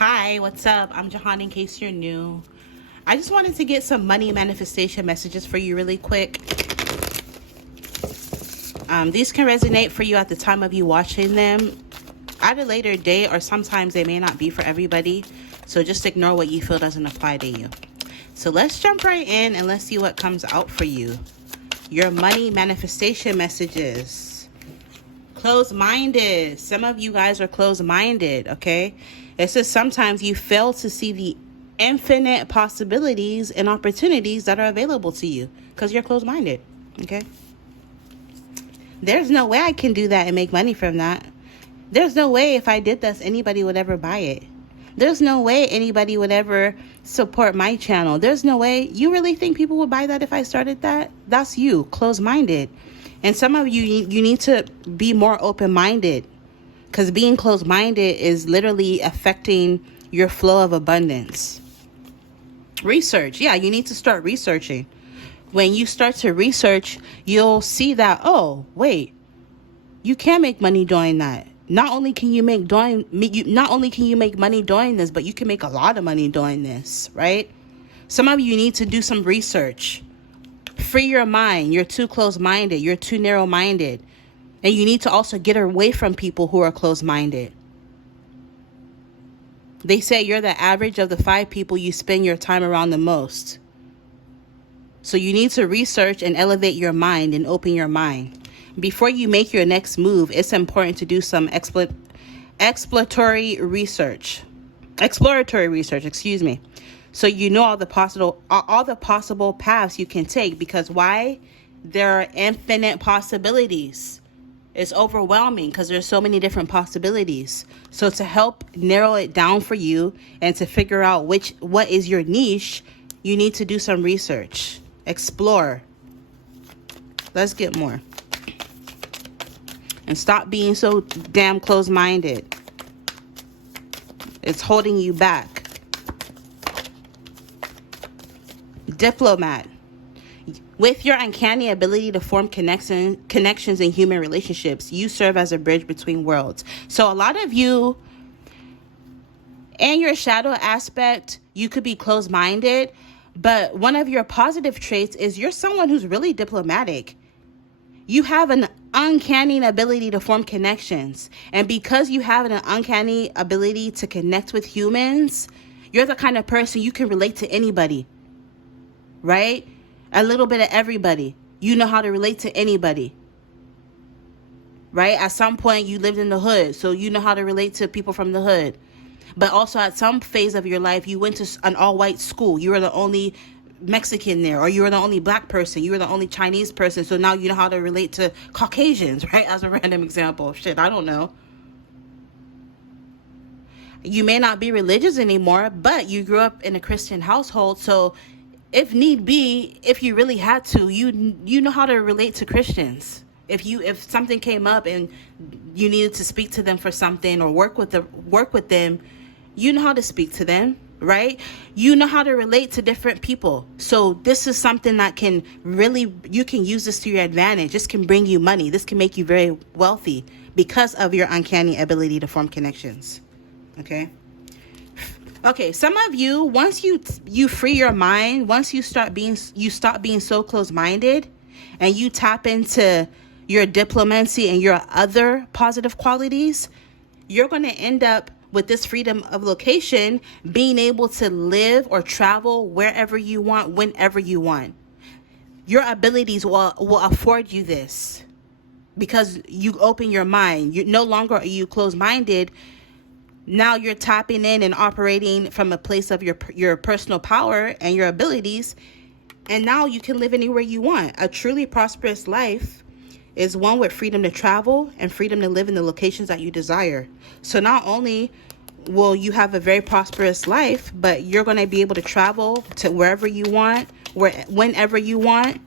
Hi, what's up? I'm Jehan, in case you're new. I just wanted to get some money manifestation messages for you really quick. These can resonate for you at the time of you watching them at a later date, or sometimes they may not be for everybody. So just ignore what you feel doesn't apply to you. So let's jump right in and let's see what comes out for you. Your money manifestation messages. Closed-minded. Some of you guys are closed-minded, okay? It says sometimes you fail to see the infinite possibilities and opportunities that are available to you because you're closed-minded, okay? There's no way I can do that and make money from that. There's no way if I did this, anybody would ever buy it. There's no way anybody would ever support my channel. There's no way. You really think people would buy that if I started that? That's you, closed-minded. And some of you need to be more open-minded, because being closed-minded is literally affecting your flow of abundance. Research. Yeah, you need to start researching. When you start to research, you'll see that, oh, wait, you can make money doing that. Not only can you make money doing this, but you can make a lot of money doing this, right? Some of you need to do some research. Free your mind. You're too close-minded. You're too narrow-minded. And you need to also get away from people who are close-minded. They say you're the average of the 5 people you spend your time around the most. So you need to research and elevate your mind and open your mind. Before you make your next move, it's important to do some exploratory research, so you know all the possible paths you can take. Because why? There are infinite possibilities. It's overwhelming because there's so many different possibilities. So to help narrow it down for you and to figure out what is your niche, you need to do some research. Explore. Let's get more. And stop being so damn close-minded. It's holding you back. Diplomat. With your uncanny ability to form connections in human relationships, you serve as a bridge between worlds. So a lot of you, and your shadow aspect, you could be closed-minded, but one of your positive traits is you're someone who's really diplomatic. You have an uncanny ability to form connections. And because you have an uncanny ability to connect with humans, you're the kind of person you can relate to anybody, right? A little bit of everybody. You know how to relate to anybody, right? At some point, you lived in the hood, so you know how to relate to people from the hood. But also at some phase of your life, you went to an all-white school. You were the only Mexican there, or you were the only black person, you were the only Chinese person, so now you know how to relate to Caucasians, right? As a random example. Shit, I don't know. You may not be religious anymore, but you grew up in a Christian household, so if need be, if you really had to, you know how to relate to Christians. If something came up and you needed to speak to them for something or work with them, you know how to speak to them, right? You know how to relate to different people. So this is something that you can use this to your advantage. This can bring you money. This can make you very wealthy because of your uncanny ability to form connections. Okay, some of you, once you free your mind, once you stop being so close-minded and you tap into your diplomacy and your other positive qualities, you're going to end up with this freedom of location, being able to live or travel wherever you want, whenever you want. Your abilities will afford you this because you open your mind. You no longer are you closed-minded. Now you're tapping in and operating from a place of your personal power and your abilities. And now you can live anywhere you want. A truly prosperous life is one with freedom to travel and freedom to live in the locations that you desire. So not only will you have a very prosperous life, but you're going to be able to travel to wherever you want, whenever you want.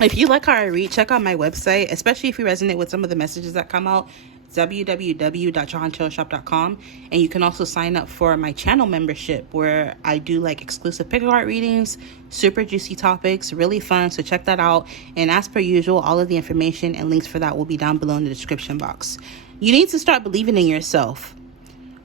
If you like how I read, check out my website, especially if you resonate with some of the messages that come out. www.jehantarotshop.com. And you can also sign up for my channel membership, where I do like exclusive pick card readings, super juicy topics, really fun. So check that out. And as per usual, all of the information and links for that will be down below in the description box. You need to start believing in yourself.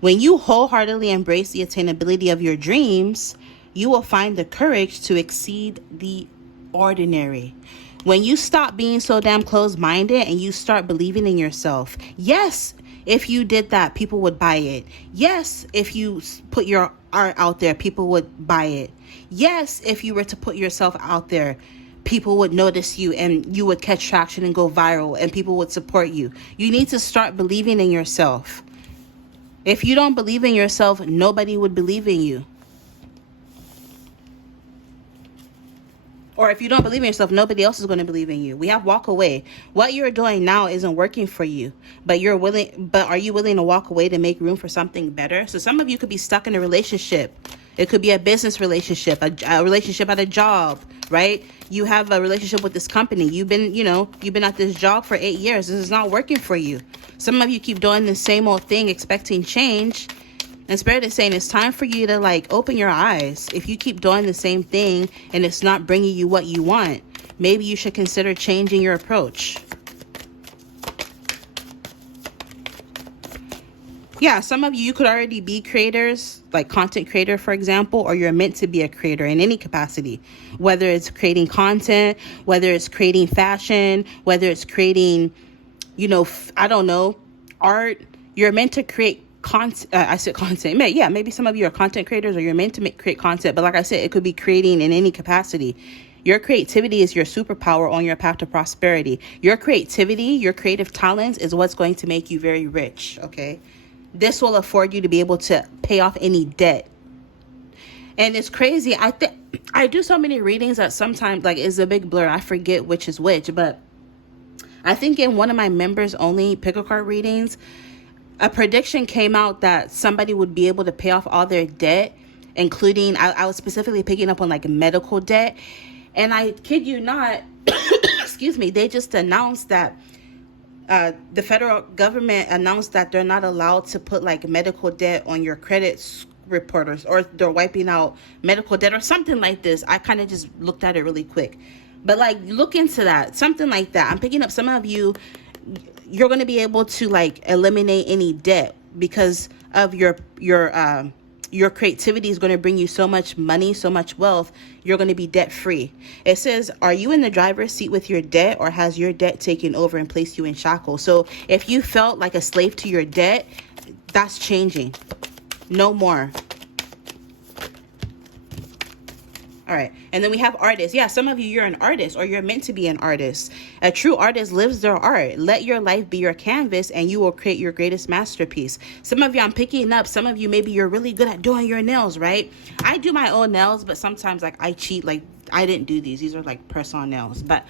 When you wholeheartedly embrace the attainability of your dreams, you will find the courage to exceed the ordinary. When you stop being so damn closed-minded and you start believing in yourself. Yes, if you did that, people would buy it. Yes, if you put your art out there, people would buy it. Yes, if you were to put yourself out there, people would notice you and you would catch traction and go viral and people would support you. You need to start believing in yourself. If you don't believe in yourself, nobody would believe in you. Or if you don't believe in yourself, nobody else is going to believe in you. We have walk away. What you're doing now isn't working for you, but are you willing to walk away to make room for something better? So some of you could be stuck in a relationship. It could be a business relationship, a relationship at a job, right? You have a relationship with this company. You've been at this job for 8 years. This is not working for you. Some of you keep doing the same old thing, expecting change. And Spirit is saying it's time for you to open your eyes. If you keep doing the same thing and it's not bringing you what you want, maybe you should consider changing your approach. Yeah, some of you could already be creators, like content creator, for example, or you're meant to be a creator in any capacity, whether it's creating content, whether it's creating fashion, whether it's creating, art. You're meant to create content. I said content. Yeah, maybe some of you are content creators or you're meant to create content. But like I said, it could be creating in any capacity. Your creativity is your superpower on your path to prosperity. Your creativity, your creative talents is what's going to make you very rich, okay? This will afford you to be able to pay off any debt. And it's crazy. I do so many readings that sometimes it's a big blur. I forget which is which. But I think in one of my members only pick a card readings, a prediction came out that somebody would be able to pay off all their debt, including, I was specifically picking up on medical debt. And I kid you not, excuse me, they just announced that the federal government announced that they're not allowed to put medical debt on your credit reporters, or they're wiping out medical debt or something like this. I kind of just looked at it really quick. But look into that, something like that. I'm picking up some of you. You're going to be able to eliminate any debt because of your creativity is going to bring you so much money, so much wealth. You're going to be debt free. It says, are you in the driver's seat with your debt, or has your debt taken over and placed you in shackles? So if you felt like a slave to your debt, that's changing. No more. All right. And then we have artists. Yeah, some of you, you're an artist, or you're meant to be an artist. A true artist lives their art. Let your life be your canvas and you will create your greatest masterpiece. Some of you, I'm picking up, some of you, maybe you're really good at doing your nails, right? I do my own nails, but sometimes I cheat. I didn't do these. These are press-on nails. But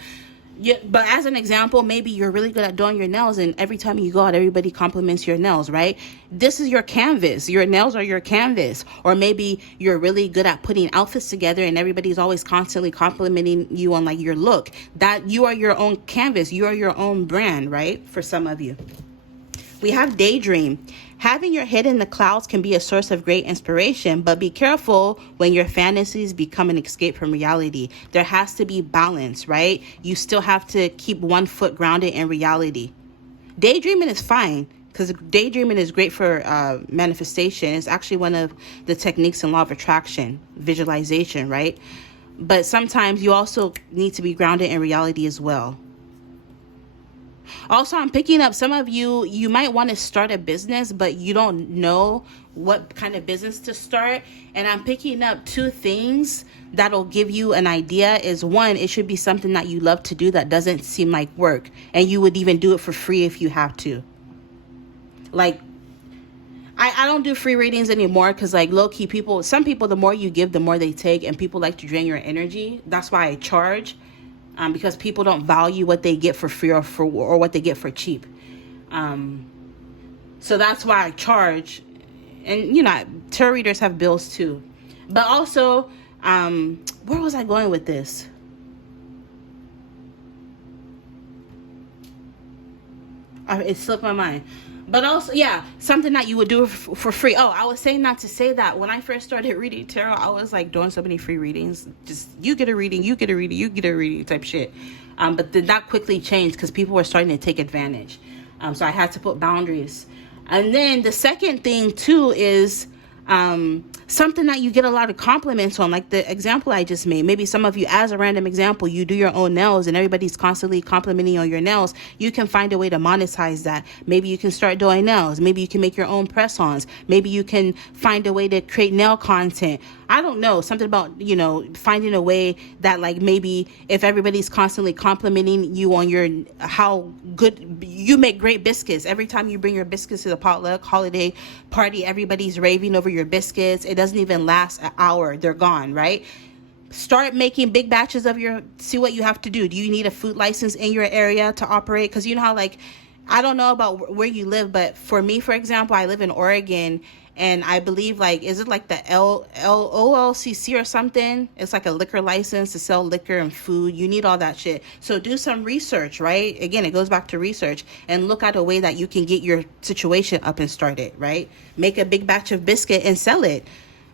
as an example, maybe you're really good at doing your nails, and every time you go out, everybody compliments your nails, right? This is your canvas. Your nails are your canvas. Or maybe you're really good at putting outfits together, and everybody's always constantly complimenting you on your look. That you are your own canvas. You are your own brand, right? For some of you. We have daydream. Having your head in the clouds can be a source of great inspiration, but be careful when your fantasies become an escape from reality. There has to be balance, right? You still have to keep one foot grounded in reality. Daydreaming is fine, because daydreaming is great for manifestation. It's actually one of the techniques in law of attraction, visualization, right? But sometimes you also need to be grounded in reality as well. Also, I'm picking up some of you, you might want to start a business, but you don't know what kind of business to start. And I'm picking up two things that'll give you an idea. Is one, it should be something that you love to do that doesn't seem like work. And you would even do it for free if you have to. I don't do free readings anymore because low-key some people, the more you give, the more they take. And people like to drain your energy. That's why I charge. Because people don't value what they get for free or what they get for cheap. So that's why I charge. And, tarot readers have bills too. But also, where was I going with this? It slipped my mind. But also, yeah, something that you would do for free. Oh, I was saying not to say that. When I first started reading tarot, I was like doing so many free readings. Just, you get a reading, you get a reading, you get a reading type shit. But then that quickly changed because people were starting to take advantage. So I had to put boundaries. And then the second thing too is something that you get a lot of compliments on, like the example I just made. Maybe some of you, as a random example, you do your own nails and everybody's constantly complimenting on your nails. You can find a way to monetize that. Maybe you can start doing nails. Maybe you can make your own press-ons. Maybe you can find a way to create nail content. I don't know, something about, finding a way that, like, maybe if everybody's constantly complimenting you on how good you make great biscuits. Every time you bring your biscuits to the potluck holiday party, everybody's raving over your biscuits. It doesn't even last an hour. They're gone, right? Start making big batches see what you have to do. Do you need a food license in your area to operate? Because you know how, like, I don't know about where you live, but for me, for example, I live in Oregon, and I believe, like, is it like the OLCC or something? It's like a liquor license to sell liquor and food. You need all that shit. So do some research, right? Again, it goes back to research, and look at a way that you can get your situation up and started, right? Make a big batch of biscuit and sell it.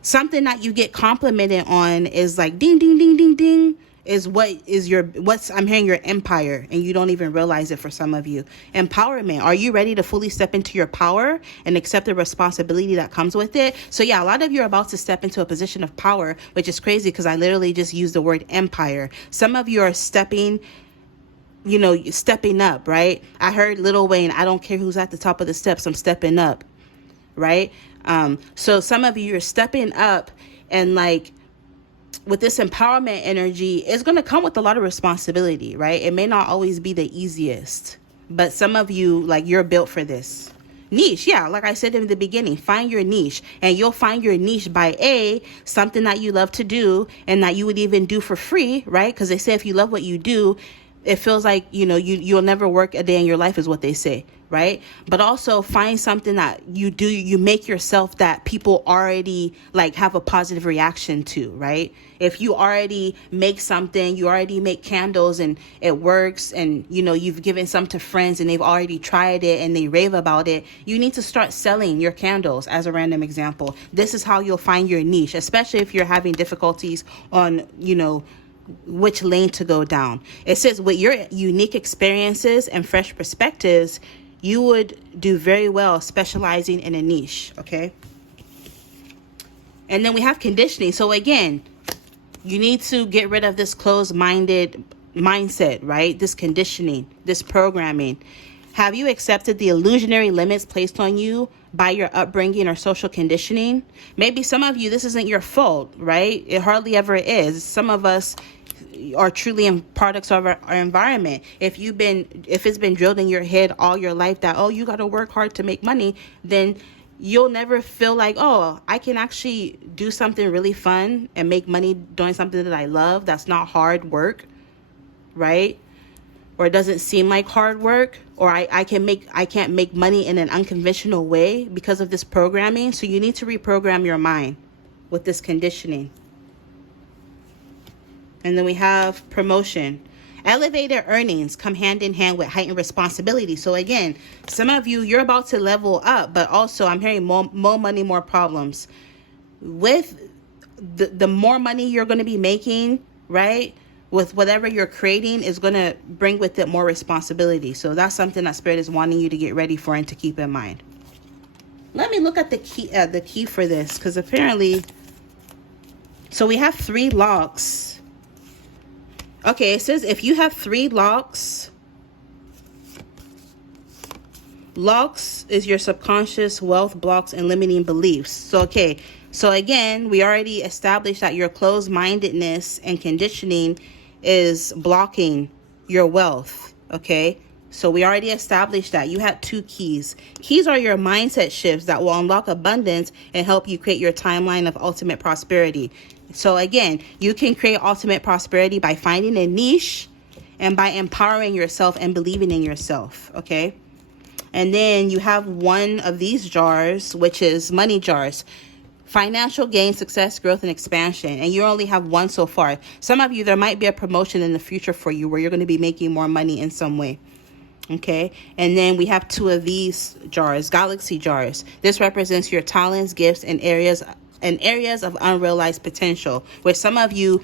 Something that you get complimented on is like ding, ding, ding, ding, ding. I'm hearing your empire, and you don't even realize it for some of you. Empowerment. Are you ready to fully step into your power and accept the responsibility that comes with it? So yeah, a lot of you are about to step into a position of power, which is crazy because I literally just used the word empire. Some of you are stepping up, right? I heard Lil Wayne, I don't care who's at the top of the steps, I'm stepping up, right? So some of you are stepping up, and like, with this empowerment energy, it's going to come with a lot of responsibility, right? It may not always be the easiest, but some of you, like, you're built for this. Niche, yeah, like I said in the beginning, find your niche, and you'll find your niche by something that you love to do and that you would even do for free, right? Because they say if you love what you do, it feels like, you'll never work a day in your life, is what they say, right? But also find something that you make yourself that people already, like, have a positive reaction to, right? If you already make something, you already make candles and it works, and you've given some to friends and they've already tried it and they rave about it, you need to start selling your candles, as a random example. This is how you'll find your niche, especially if you're having difficulties on, which lane to go down. It says with your unique experiences and fresh perspectives, you would do very well specializing in a niche, okay? And then we have conditioning. So again, you need to get rid of this closed-minded mindset, right? This conditioning, this programming. Have you accepted the illusionary limits placed on you by your upbringing or social conditioning? Maybe some of you, this isn't your fault, right? It hardly ever is. Some of us are truly in products of our environment. If it's been drilled in your head all your life that, you got to work hard to make money, then you'll never feel like, I can actually do something really fun and make money doing something that I love that's not hard work, right? Or it doesn't seem like hard work, or I can't make money in an unconventional way because of this programming. So you need to reprogram your mind with this conditioning. And then we have promotion. Elevated earnings come hand in hand with heightened responsibility. So again, some of you, you're about to level up, but also I'm hearing more money, more problems. With the more money you're going to be making, right? With whatever you're creating is going to bring with it more responsibility. So that's something that Spirit is wanting you to get ready for and to keep in mind. Let me look at the key for this, because apparently, so we have 3 locks. Okay, it says if you have 3 locks is your subconscious wealth blocks and limiting beliefs. So, okay. So again, we already established that your closed-mindedness and conditioning is blocking your wealth. Okay. So we already established that you had 2 keys. Keys are your mindset shifts that will unlock abundance and help you create your timeline of ultimate prosperity. So again, you can create ultimate prosperity by finding a niche and by empowering yourself and believing in yourself, okay? And then you have one of these jars, which is money jars. Financial gain, success, growth, and expansion. And you only have one so far. Some of you, there might be a promotion in the future for you where you're going to be making more money in some way. Okay, and then we have two of these jars, galaxy jars. This represents your talents, gifts, and areas of unrealized potential. Where some of you,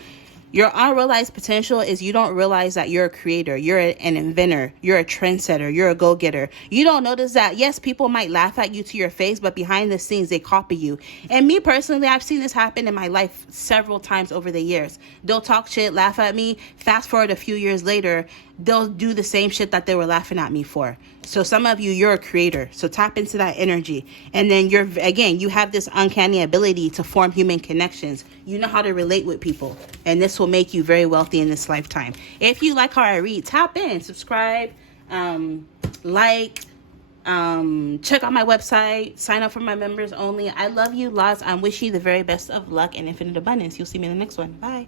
your unrealized potential is you don't realize that you're a creator, you're an inventor, you're a trendsetter, you're a go-getter. You don't notice that, yes, people might laugh at you to your face, but behind the scenes, they copy you. And me personally, I've seen this happen in my life several times over the years. They'll talk shit, laugh at me. Fast forward a few years later, they'll do the same shit that they were laughing at me for. So some of you, you're a creator. So tap into that energy. And then you have this uncanny ability to form human connections. You know how to relate with people. And this will make you very wealthy in this lifetime. If you like how I read, tap in, subscribe, like, check out my website, sign up for my members only. I love you lots. I'm wishing you the very best of luck and infinite abundance. You'll see me in the next one. Bye.